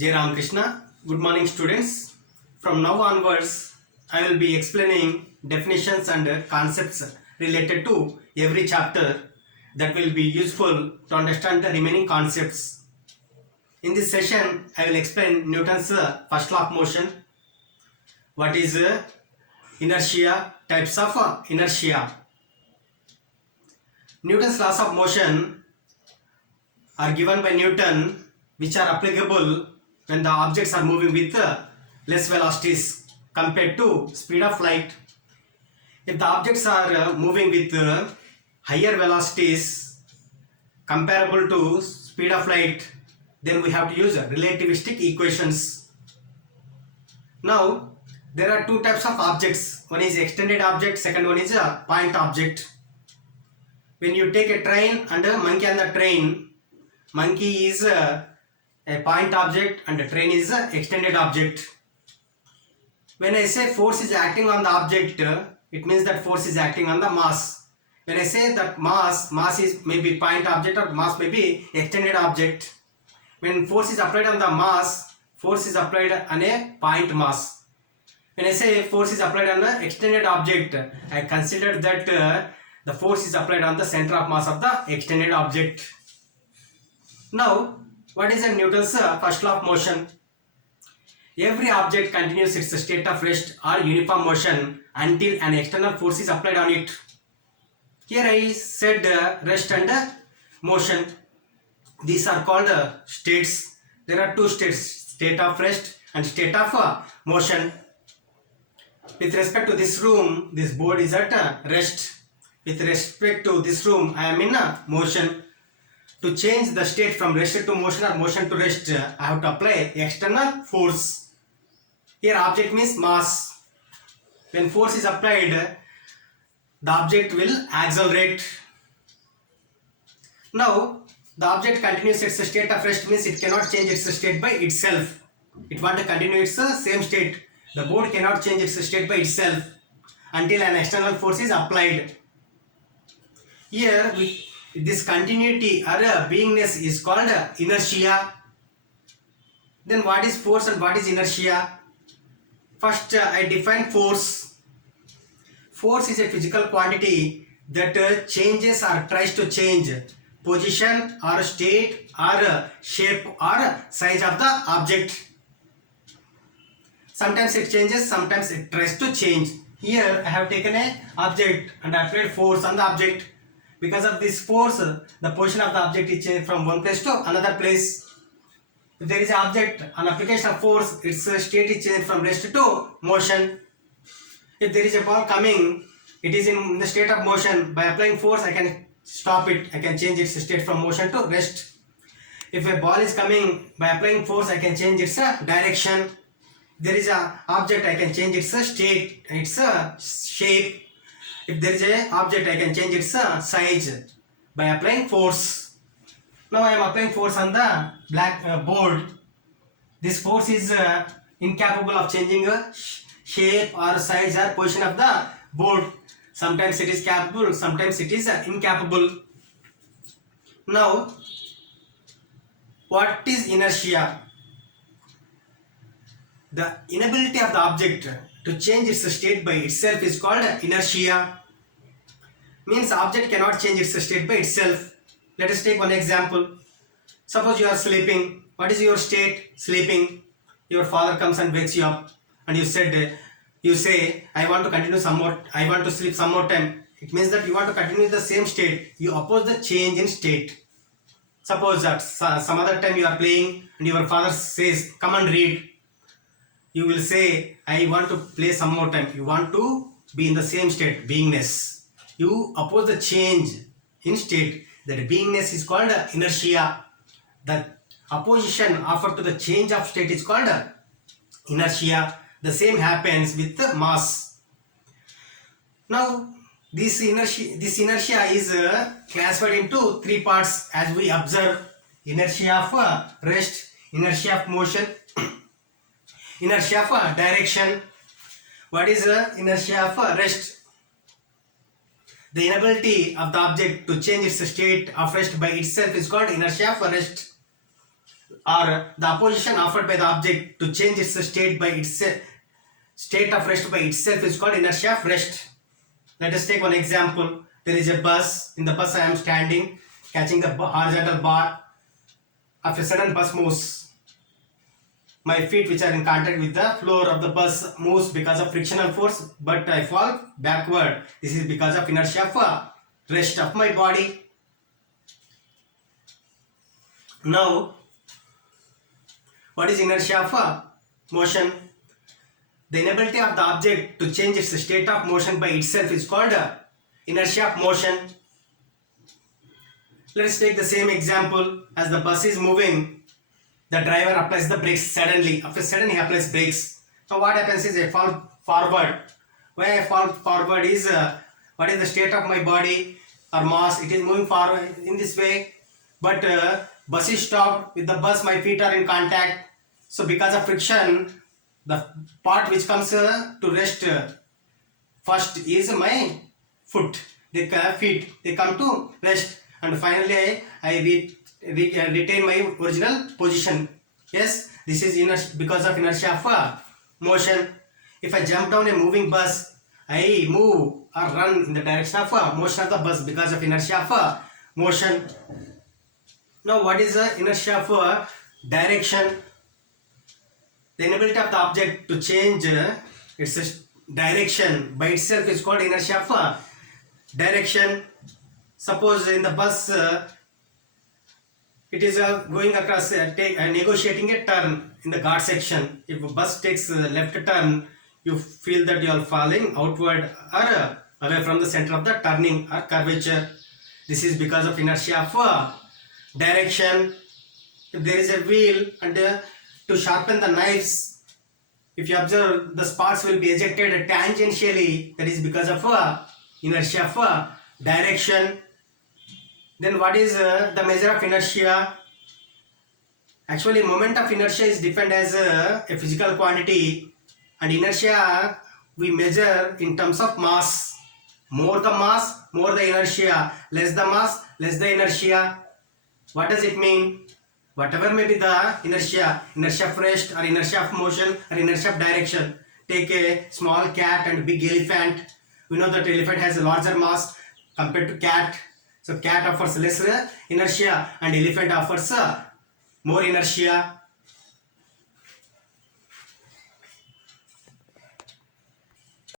Jai Ram Krishna. Good morning, students. From now onwards, I will be explaining definitions and concepts related to every chapter that will be useful to understand the remaining concepts. In this session, I will explain Newton's first law of motion. What is inertia? Types of inertia. Newton's laws of motion are given by Newton, which are applicable when the objects are moving with less velocities compared to speed of light. If the objects are moving with higher velocities comparable to speed of light, then we have to use relativistic equations. Now, there are two types of objects. One is extended object, second one is a point object. When you take a train and a monkey on the train, monkey is a point object and the train is an extended object. When I say force is acting on the object, it means that force is acting on the mass. When I say that mass is maybe point object or mass may be extended object. When force is applied on the mass, force is applied on a point mass. When I say force is applied on an extended object, I consider that the force is applied on the center of mass of the extended object. Now, what is Newton's first law of motion? Every object continues its state of rest or uniform motion until an external force is applied on it. Here I said rest and motion. These are called states. There are two states, state of rest and state of motion. With respect to this room, this board is at rest. With respect to this room, I am in motion. To change the state from rest to motion or motion to rest, I have to apply external force. Here object means mass. When force is applied, the object will accelerate. Now, the object continues its state of rest means it cannot change its state by itself. It wants to continue its same state. The board cannot change its state by itself until an external force is applied. Here, this continuity or beingness is called inertia. Then what is force and what is inertia? First, I define force. Force is a physical quantity that changes or tries to change position or state or shape or size of the object. Sometimes it changes, sometimes it tries to change. Here I have taken an object and applied force on the object. Because of this force, the position of the object is changed from one place to another place. If there is an object, on application of force, its state is changed from rest to motion. If there is a ball coming, it is in the state of motion. By applying force, I can stop it. I can change its state from motion to rest. If a ball is coming, by applying force, I can change its direction. If there is an object, I can change its state, its shape. If there is an object, I can change its size by applying force. Now I am applying force on the black board. This force is incapable of changing shape or size or position of the board. Sometimes it is capable, sometimes it is incapable. Now, what is inertia? The inability of the object to change its state by itself is called inertia. Means object cannot change its state by itself. Let us take one example. Suppose you are sleeping. What is your state? Sleeping. Your father comes and wakes you up, and you say, I want to continue some more. I want to sleep some more time. It means that you want to continue the same state. You oppose the change in state. Suppose that some other time you are playing, and your father says, come and read. You will say, I want to play some more time. You want to be in the same state, beingness. You oppose the change in state. That beingness is called inertia. The opposition offered to the change of state is called inertia. The same happens with the mass. Now, this inertia is classified into three parts as we observe. Inertia of rest, inertia of motion, inertia of direction. What is inertia of rest? The inability of the object to change its state of rest by itself is called inertia of rest. or the opposition offered by the object to change its state of rest by itself is called inertia of rest. Let us take one example. There is a bus. In the bus I am standing, catching the horizontal bar. Of a sudden bus moves. My feet which are in contact with the floor of the bus moves because of frictional force, but I fall backward. This is because of inertia of rest of my body. Now, what is inertia of motion? The inability of the object to change its state of motion by itself is called inertia of motion. Let us take the same example. As the bus is moving, the driver applies the brakes suddenly. After sudden he applies brakes. So what happens is I fall forward. Why I fall forward is what is the state of my body or mass? It is moving forward in this way. But bus is stopped. With the bus my feet are in contact. So because of friction, the part which comes to rest first is my foot. The feet, they come to rest, and finally I retain my original position. Yes, this is because of inertia of motion. If I jump down a moving bus, I move or run in the direction of motion of the bus because of inertia of motion. Now, what is the inertia of direction? The inability of the object to change its direction by itself is called inertia of direction. Suppose in the bus it is going across negotiating a turn in the guard section. If a bus takes a left turn, you feel that you are falling outward or away from the center of the turning or curvature. This is because of inertia of direction. If there is a wheel and to sharpen the knives, if you observe, the sparks will be ejected tangentially. That is because of inertia of direction. Then what is the measure of inertia? Actually, moment of inertia is defined as a physical quantity, and inertia we measure in terms of mass. More the mass, more the inertia. Less the mass, less the inertia. What does it mean? Whatever may be the inertia of rest or inertia of motion or inertia of direction. Take a small cat and big elephant. We know that elephant has a larger mass compared to cat. So cat offers less inertia and elephant offers more inertia.